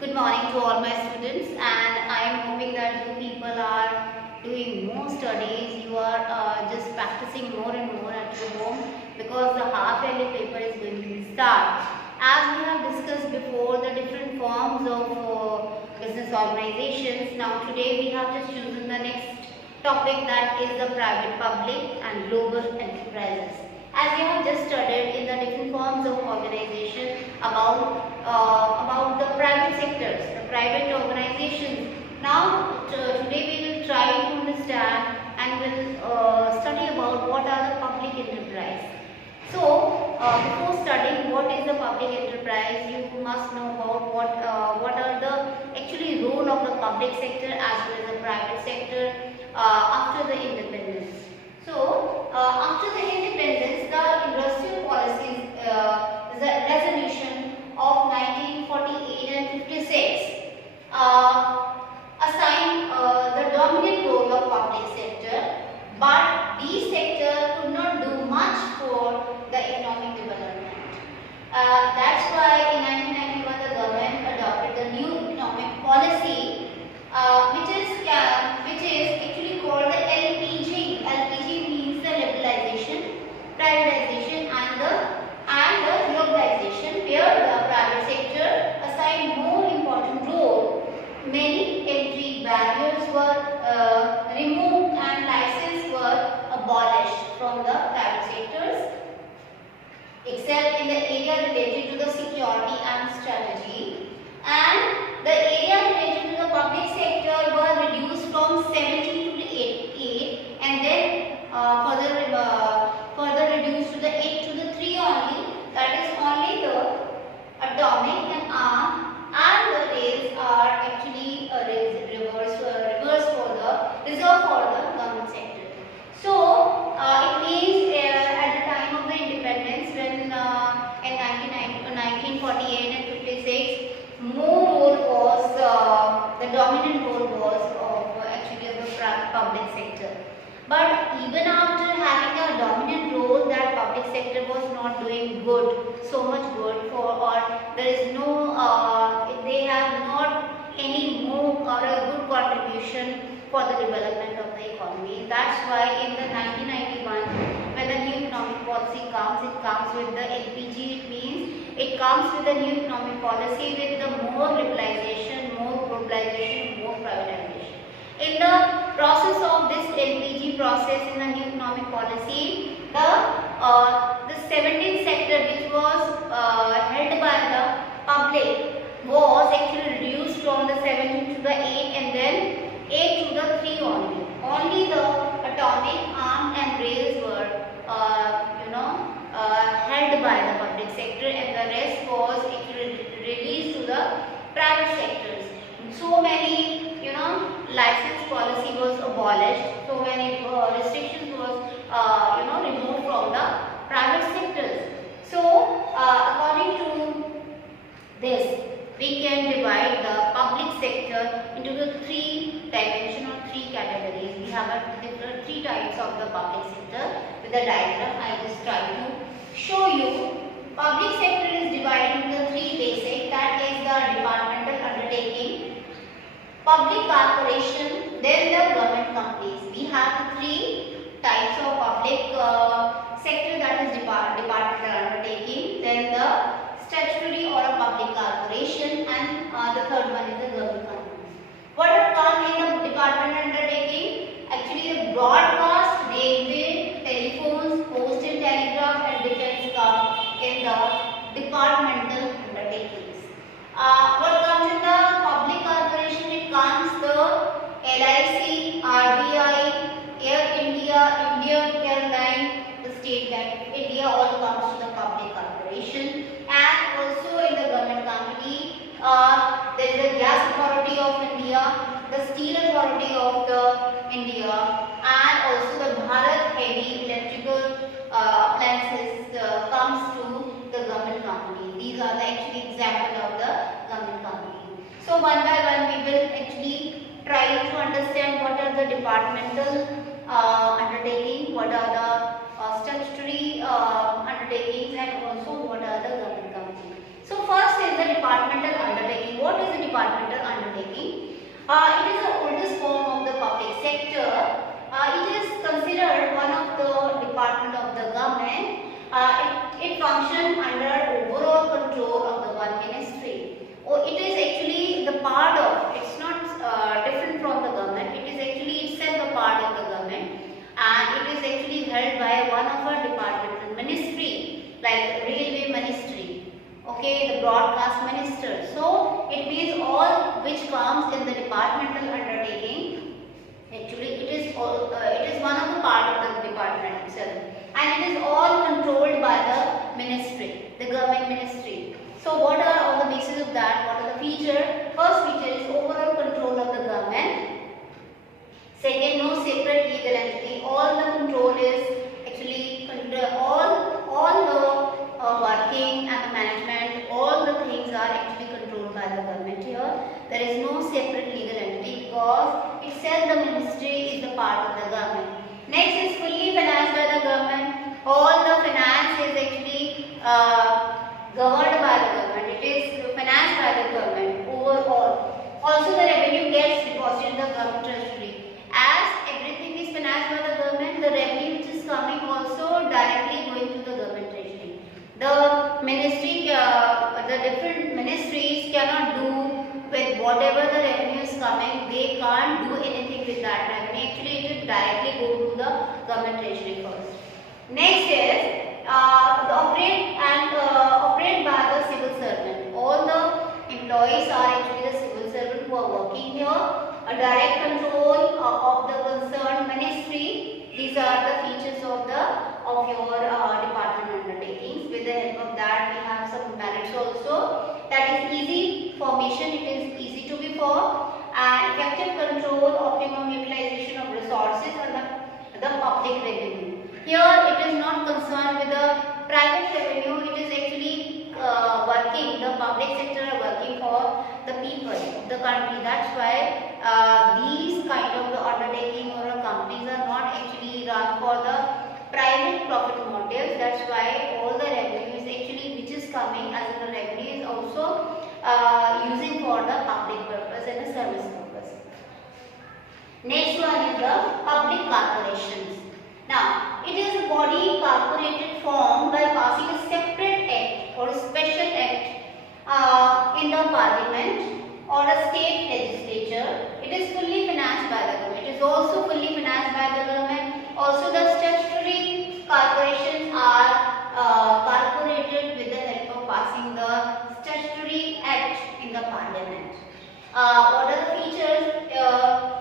Good morning to all my students, and I am hoping that you people are doing more studies. You are just practicing more and more at your home because the half yearly paper is going to be start. As we have discussed before, the different forms of business organizations. Now today we have just chosen the next topic, that is the private, public and global enterprises. As we have just studied in the different forms of organization about the private sectors, the private organizations. Now today we will try to understand and will study about what are the public enterprise. So before studying what is the public enterprise, you must know about what are the actually role of the public sector as well as the private sector after the independence. So after the independence, the industrial policies is a resolution of 1948 and 56 assign the dominant role of public sector, but these sector could not do much for the economic development. That's why in 1991 the government adopted the new economic policy, which is actually called the LPG. LPG means the liberalization, privatization, and the globalization, where the private sector assigned more important role. Many entry barriers were removed and licenses were abolished from the private sectors, except in the area related to the security and strategy, and the area related to the public sector were reduced from 17 to 8, and then further reduced to the 8 to the 3 only. That is only the atomic and arm, and the rails are actually reserved for the government sector. So it means at the time of the independence, when in 1948 and 56, more role was the dominant role was of actually of the public sector. But even after having a dominant role, that public sector was not doing so much good or there is no, they have not any more or a good contribution for the development of the economy. That's why in the 1991, when the new economic policy comes, it comes with the LPG. It means it comes with the new economic policy with the more liberalization, more globalization, more privatization. In the process of this LPG process in the new economic policy, the 17th sector, which was held by the public, was actually reduced from the 17 to the 8, and then 8 to the 3 only. Only the atomic, arm and rails were held by the public sector, and the rest was actually released to the private sectors. So many license policy was abolished, so many restrictions was removed from the private sectors. So according to this, we can divide the public sector into the 3 dimensions or 3 categories. We have different 3 types of the public sector. With the diagram, I just try to show you. Public sector is divided into the 3 basic, that is the departmental undertaking, public corporation, then the government companies. We have 3 types of public sector, that is departmental undertaking, then the statutory or a public corporation, and the third one is the government companies. What are called in the departmental undertaking? Actually the broadcast, railway, telephones, post and telegraph, and defense come in the departmental undertakings. What comes in the public corporation? It comes the LIC, RBI, Air India, Indian Airline, the State Bank of India, all comes to the public corporation. And also in the government company, there is the Gas Authority of India, the Steel Authority of India, and also the Bharat Heavy Electrical Appliances comes to the government company. These are the actually example of the government company. So one by one we will actually try to understand what are the departmental undertaking, what are the statutory undertakings, and also what are the government companies. So first is the departmental undertaking. What is the It is the oldest form of the public sector. It is considered one of the department of the government. It functions under overall control of the one ministry. It is actually the part of, it's not different from the government, it is actually itself a part of the government, and it is actually held by one of our departmental ministry, like railway ministry, okay, the broadcast minister. So it means all which comes in the departmental undertaking. Actually, it is one of the part of the department itself, and it is all controlled by the ministry, the government ministry. So what are all the bases of that? What are the features? First feature is overall control of the government. Second, no separate legal entity. All the control is actually all the working and the management. All the things are actually controlled by the government here. There is no separate legal entity because itself the ministry is the part of the government. Next is fully financed by the government. All the finance is actually governed by the government. It is financed by the government overall. Also, the revenue gets deposited in the government treasury. As everything is financed by the government, the revenue which is coming also directly going to the government treasury. The ministry, the different ministries cannot do with whatever the revenue is coming. They can't do anything with that revenue. Actually, it will directly go to the government treasury first. Next is operate by the civil servant. All the employees are actually the civil servant who are working here. A direct control of the concerned ministry. These are the features of your department undertakings. With the help of that, we have some merits also. That is easy formation. It is easy to be formed, and effective control, optimum utilization of resources, and the public revenue. Here it is not concerned with the private revenue, it is actually working, the public sector are working for the people of the country. That's why these kind of the undertaking or companies are not actually run for the private profit motives. That's why all the revenue is actually which is coming as the revenue is also using for the public purpose and the service purpose. Next one is the public corporations. Now, it is a body corporated formed by passing a separate act or a special act in the parliament or a state legislature. It is fully financed by the government. It is also fully financed by the government. Also, the statutory corporations are corporated with the help of passing the statutory act in the parliament. What are the features?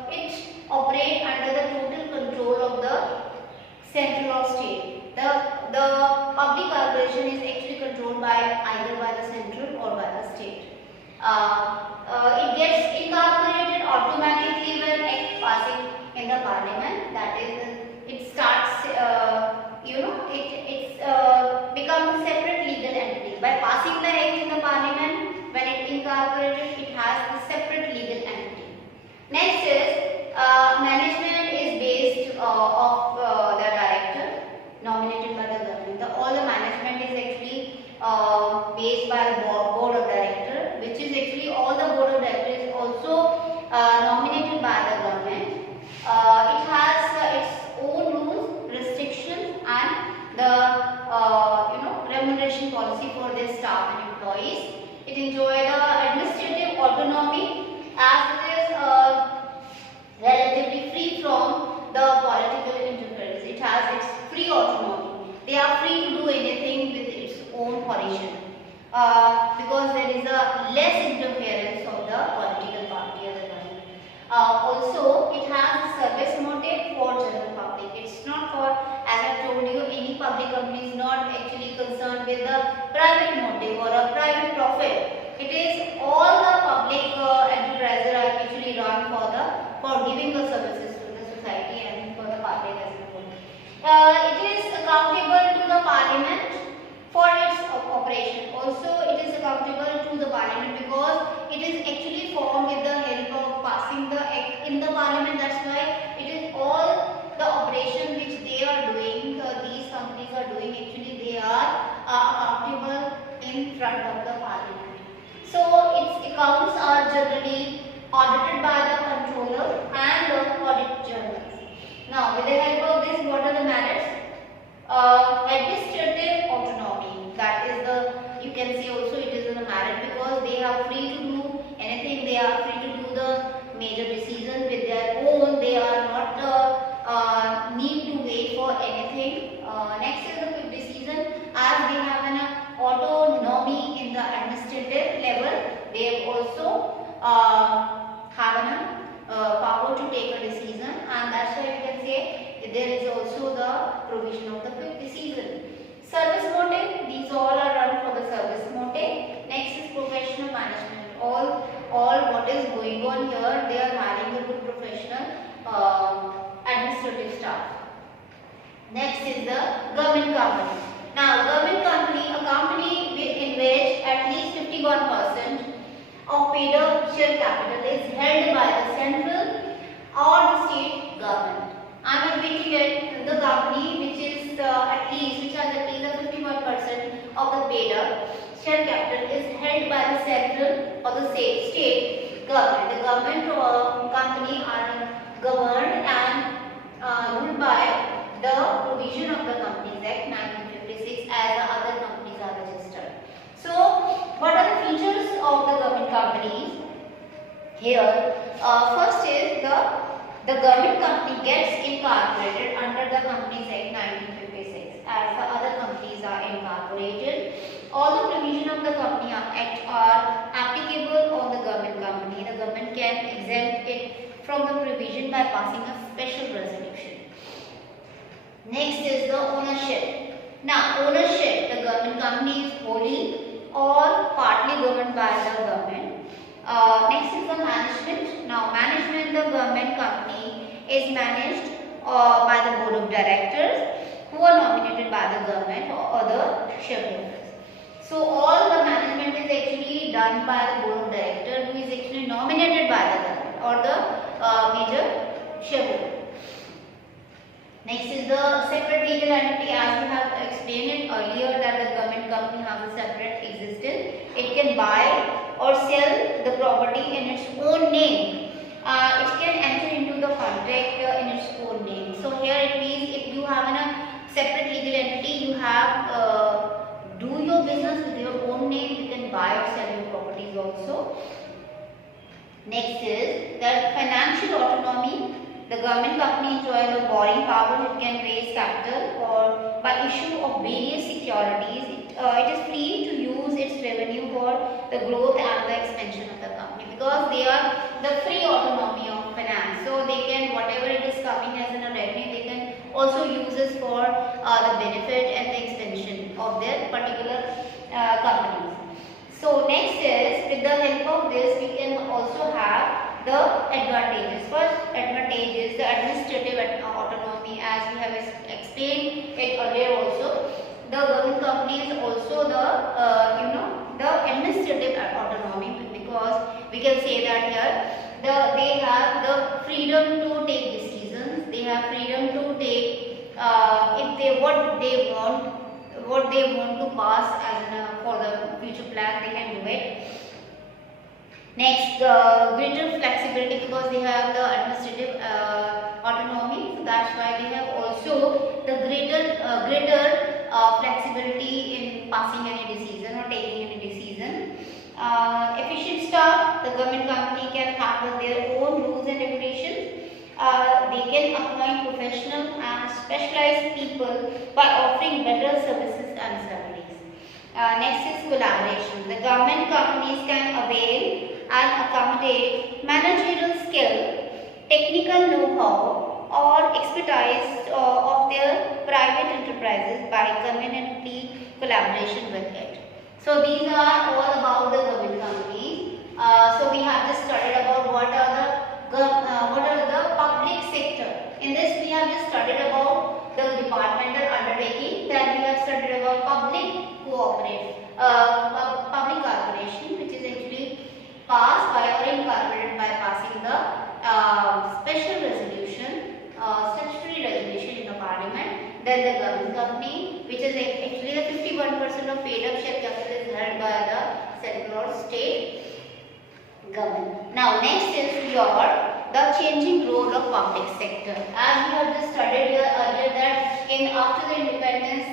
It operates under the total control of the central or state. The public corporation is actually controlled by either by the central or by the state. It gets incorporated automatically when act passing in the parliament. That is, it starts, it becomes a separate legal entity. By passing the act in the parliament, when it incorporated, it has a separate legal entity. Next is management is based of the director nominated by the government. All the management is actually based by the board of director, which is actually all the board of directors is also nominated by the government. It has its own rules, restrictions, and the remuneration policy for their staff and employees. It enjoys the administrative autonomy as it is relatively free from the political interference. It has its free autonomy. They are free to do anything with its own volition because there is a less interference of the political party or the government. Also, it has a service motive for general public. It's not for, as I told you, any public company is not actually concerned with the private motive or a private profit. It is all the public enterprises are actually run for giving the services to the society and for the public as a whole. It is accountable to the parliament for its operation. Also, it is accountable to the parliament because it is actually formed with the help of passing the act in the parliament. That's why it is all the operation which they are doing, these companies are doing, actually they are accountable in front of the parliament. So its accounts are generally audited by the Now, with the help of this, what are the merits? Administrative autonomy. That is the, you can say also it is a merit because they are free to do anything. They are free to do the major decisions with their own. They are not need to wait for anything. Next is the quick decision. As they have an autonomy in the administrative level, they also have an power to take a decision, and that's why you can say there is also the provision of the quick decision. Service motive, these all are run for the service motive. Next is professional management. All what is going on here, they are hiring a good professional administrative staff. Next is the government company. Now, government company, a company in which at least 51% of paid-up share capital is held by the central or the state government. I am repeating it, the company which is which has at least 51% of the paid-up share capital is held by the central or the state government. The government company are governed and ruled by the provision of the Companies Act 1956 as the other companies are registered. So, what are the features of the government companies? Here, first is the government company gets incorporated under the Companies Act 1956 as the other companies are incorporated. All the provision of the Company Act are applicable on the government company. The government can exempt it from the provision by passing a special resolution. Next is the ownership. Now, ownership, the government company is wholly or partly governed by the government. Next is the management. Now, management, the government company is managed by the board of directors who are nominated by the government or other shareholders. So, all the management is actually done by the board of directors who is actually nominated by the government or the major shareholder. Next is the separate legal entity. As we have explained it earlier that the government company has a separate existence. It can buy or sell the property in its own name. It can enter into the contract in its own name. So here it means if you have a separate legal entity, you have do your business with your own name. You can buy or sell your properties also. Next is that financial autonomy. The government company enjoys the borrowing power. It can raise capital or by issue of various securities. It is free to use its revenue for the growth and the expansion of the company because they are the free autonomy of finance. So they can, whatever it is coming as in a revenue, they can also use this for the benefit and the expansion of their particular companies. So next is, with the help of this, we can also have the advantages. First advantage is the administrative autonomy, as we have explained it earlier also. The government company is also the administrative autonomy because we can say that here they have the freedom to take decisions. They have freedom to take what they want to pass as for the future plan. They can do it. Next, greater flexibility because they have the administrative autonomy. So that's why they have also the greater flexibility in passing any decision or taking any decision. Efficient staff, the government company can have their own rules and regulations. They can appoint professional and specialized people by offering better services and salaries. Next is collaboration. The government companies can avail and accommodate managerial skill, technical know-how or expertise of their private enterprises by conveniently collaboration with it. So these are all about the government companies. So we have just studied about what are the public sector. In this we have just studied about the departmental undertaking. Then we have studied about public corporation, which is actually passed by or incorporated by passing the special resolution, statutory resolution in the parliament. Then the government company, which is actually the 51% of paid-up share capital is held by the central or state government. Now next is the the changing role of public sector. As we have just studied here earlier that in after the independence,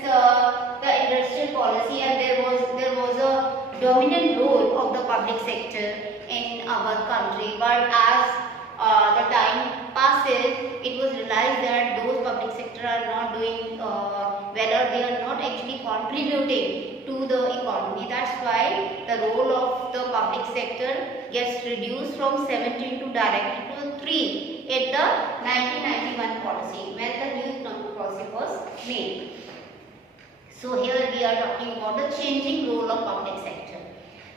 the industrial policy, and there was a dominant role of the public sector in our country. But as the time passes, it was realized that those public sector are not doing well, or they are not actually contributing to the economy. That's why the role of the public sector gets reduced from 17 to directly to 3 at the 1991 policy, when the new economic policy was made. So here we are talking about the changing role of public sector.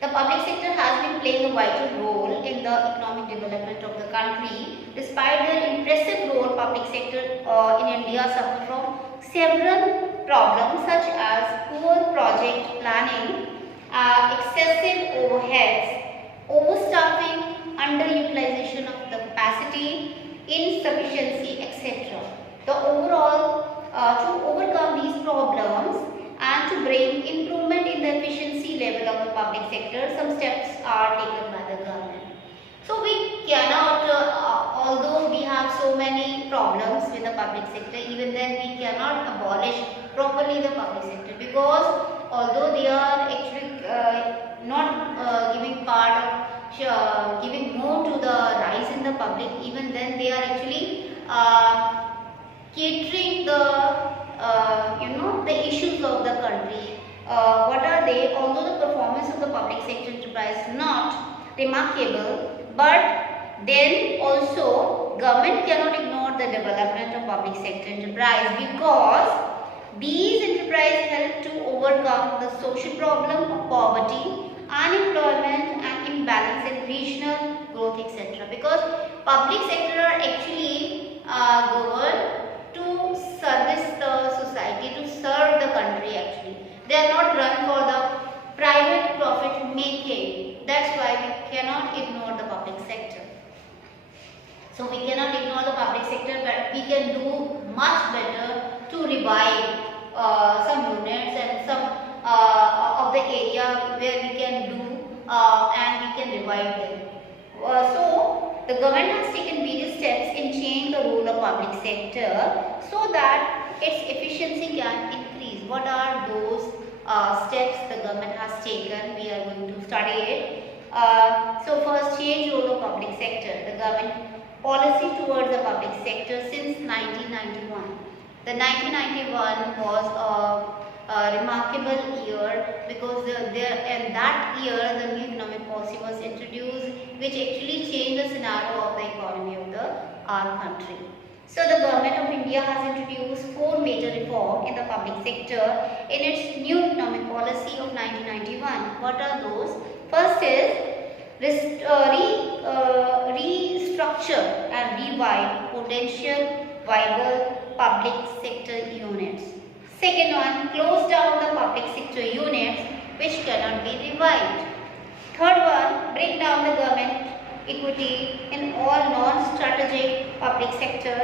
The public sector has been playing a vital role in the economic development of the country. Despite their impressive role, public sector in India suffer from several problems such as poor project planning, excessive overheads, overstaffing, underutilization of the capacity, insufficiency, etc. The overall, to overcome these problems and to bring improvement in the efficiency level of the public sector, some steps are taken by the government. So we cannot, although we have so many problems with the public sector, even then we cannot abolish properly the public sector, because although they are actually not giving part of giving more to the rise in the public, even then they are actually catering the the issues of the country. What are they? Although the performance of the public sector enterprise is not remarkable, but then also government cannot ignore the development of public sector enterprise, because these enterprises help to overcome the social problem of poverty, unemployment and imbalance in regional growth, etc. Because public sector are actually governed to service the society, to serve the country actually. They are not run for the private profit making. That's why we cannot ignore the public sector. So we cannot ignore the public sector, but we can do much better to revive some units and some of the area where we can do and we can revive them. So the government has taken various steps in changing the role of public sector so that its efficiency can increase. What are those steps the government has taken? We are going to study it. So first, change role of public sector. The government policy towards the public sector since 1991. The 1991 was a remarkable year, because in that year the new economic policy was introduced, which actually changed the scenario of the economy of our country. So the government of India has introduced 4 major reforms in the public sector in its new economic policy of 1991. What are those? First is restructure and revive potential viable public sector units. Second one, close down the public sector units which cannot be revived. Third one, break down the government equity in all non-strategic public sector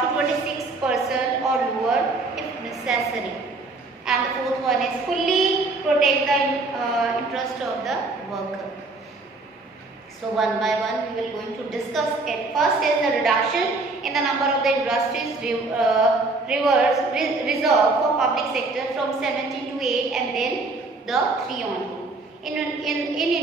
to 26% or lower if necessary. And the fourth one is fully protect the interest of the worker. So one by one we will going to discuss it. First is the reduction in the number of the industries reserved for public sector from 17 to 8 and then the 3 only. In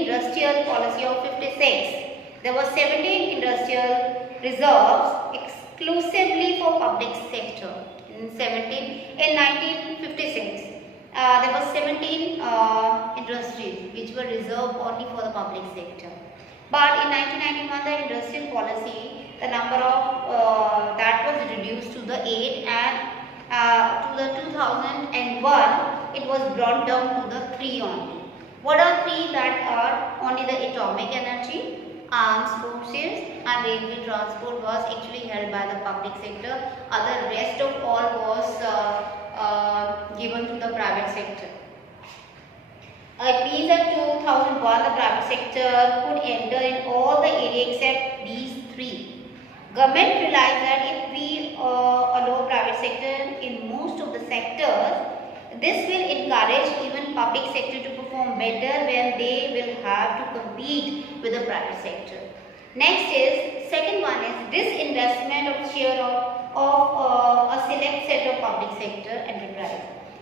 industrial policy of 56, there were 17 industrial reserves exclusively for public sector. In 1956, there were 17 industries which were reserved only for the public sector. But in 1991, the industrial policy, the number of that was reduced to the 8, and to the 2001, it was brought down to the 3 only. What are 3? That are only the atomic energy, arms forces and railway transport was actually held by the public sector. Other rest of all was given to the private sector. It means that 2001 the private sector could enter in all the area except these 3. Government realized that if we allow private sector in most of the sectors, this will encourage even public sector to perform better when they will have to compete with the private sector. Next is, second one is disinvestment of share of a select set of public sector enterprise.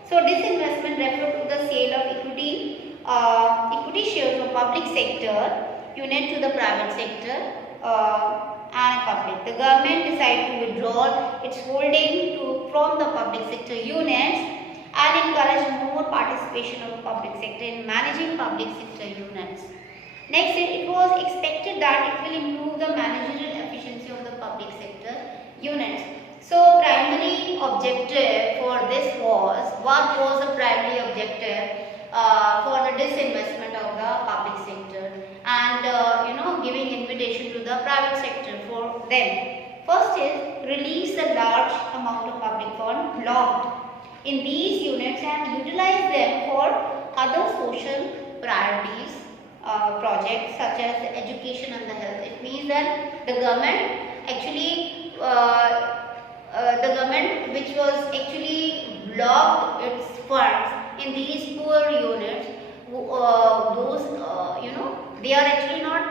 So disinvestment refers to the sale of equity shares of public sector unit to the private sector and public. The government decided to withdraw its holding from the public sector units and encourage more participation of the public sector in managing public sector units. Next, it was expected that it will improve the managerial efficiency of the public sector units. So, primary objective for this was, what was the primary objective for the disinvestment of the public sector and giving invitation to the private sector for them. First is release a large amount of public fund locked in these units and utilize them for other social priorities. Projects such as the education and the health. It means that the government actually, which was actually blocked its funds in these poor units, they are actually not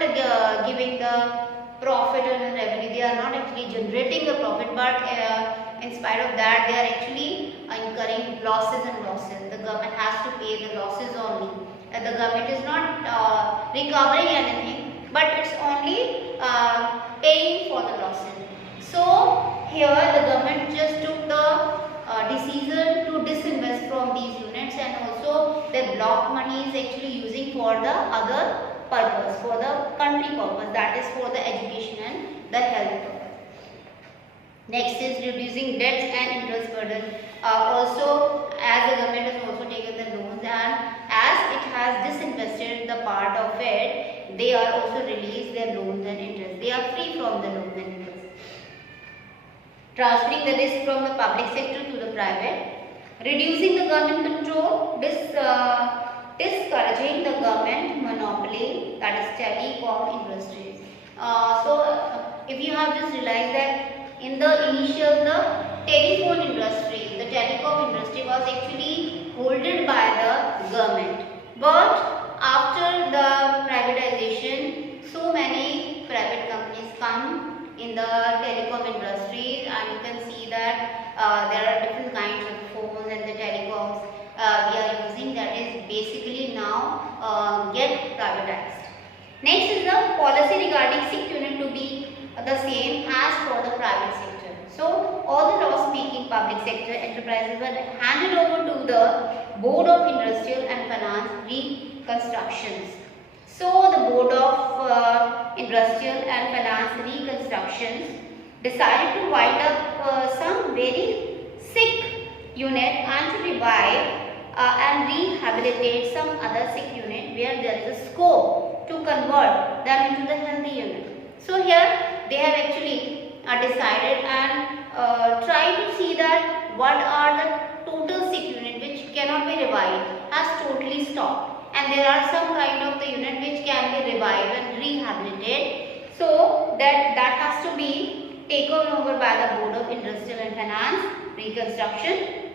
giving the profit and revenue. They are not actually generating the profit, but in spite of that, they are actually incurring losses and losses. The government has to pay the losses only. The government is not recovering anything, but it's only paying for the losses. So here the government just took the decision to disinvest from these units, and also the block money is actually using for the other purpose, for the country purpose, that is for the education and the health purpose. Next is reducing debts and interest burden. Also, as the government has also taken the loans, and as it has disinvested the part of it, they are also released their loans and interest. They are free from the loans and interest. Transferring the risk from the public sector to the private. Reducing the government control. Discouraging the government monopoly, that is telecom industry. If you have just realized that in the initial, the telephone industry, the telecom industry was actually holded by the government. But after the privatization, so many private companies come in the telecom industry, and you can see that there are different kinds of phones and the telecoms we are using, that is basically now get privatized. Next is the policy regarding SIC unit to be the same as for the private sector. So all the loss-making public sector enterprises were handed over to the Board of Industrial and Finance Reconstructions. So the Board of Industrial and Finance Reconstructions decided to wind up some very sick unit and to revive and rehabilitate some other sick unit where there is a scope to convert them into the healthy unit. So here they have actually decided and try to see that what are the total sick unit which cannot be revived has totally stopped, and there are some kind of the unit which can be revived and rehabilitated. So that has to be taken over by the Board of Industrial and Finance Reconstruction.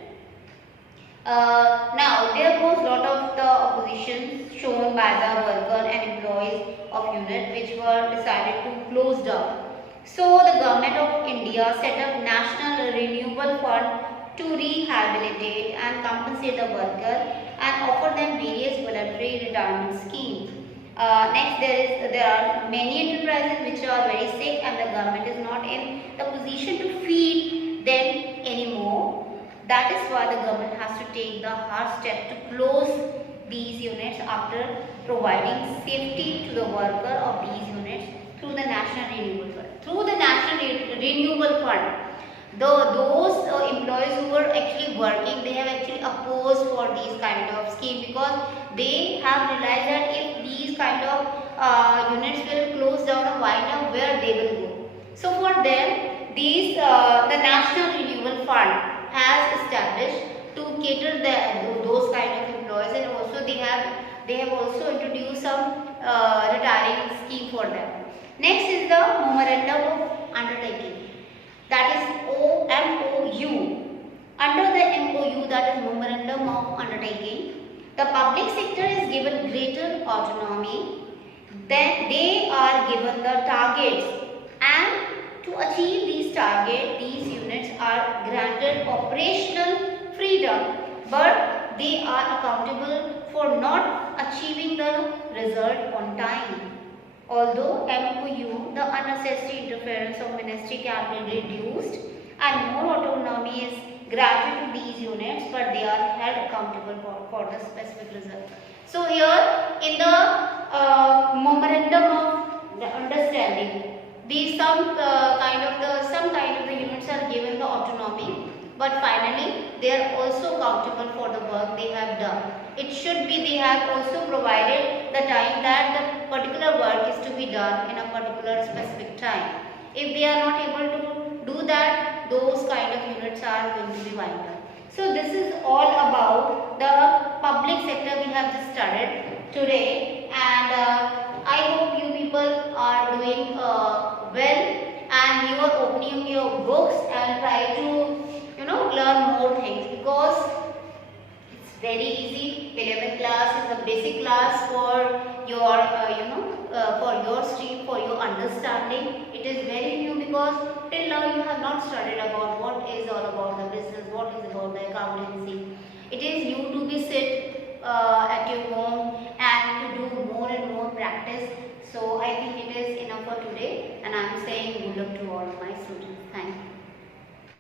Now there was a lot of the opposition shown by the worker and employees of unit which were decided to close down. So the government of India set up National Renewable Fund to rehabilitate and compensate the worker and offer them various voluntary retirement schemes. Next, there are many enterprises which are very sick and the government is not in the position to feed them anymore. That is why the government has to take the hard step to close these units after providing safety to the worker of these units through the National Renewable Fund. Through the National Renewable Fund, those employees who were actually working, they have actually opposed for these kind of scheme because they have realized that if these kind of units will close down and wind up, where they will go. So for them, these the National Renewable Fund has established to cater those kind of employees, and also they have also introduced some retiring scheme for them. Next is the Memorandum of Undertaking, that is MOU. Under the MOU, that is Memorandum of Undertaking, the public sector is given greater autonomy. Then they are given the targets, and to achieve these targets, these units are granted operational freedom, but they are accountable for not achieving the result on time. Although MOU, the unnecessary interference of ministry can be reduced and more autonomy is granted to these units, but they are held accountable for the specific result. So here in the memorandum of the understanding, these some kind of the units are given the autonomy, but finally they are also accountable for the work they have done. It should be they have also provided the time that the particular work is to be done in a particular specific time. If they are not able to do that, those kind of units are going to be wiped out. So this is all about the public sector we have just studied today, and I hope you people are doing well, and you are opening your books and try to learn more things, because it's very easy. 11th class is a basic class for your for your stream, for your understanding. It is very new because till now you have not studied about what is all about the business, what is about the accountancy. It is you to be sit at your home and to do more and more practice. So I think it is enough for today, and I am saying good luck to all my students. Thank you.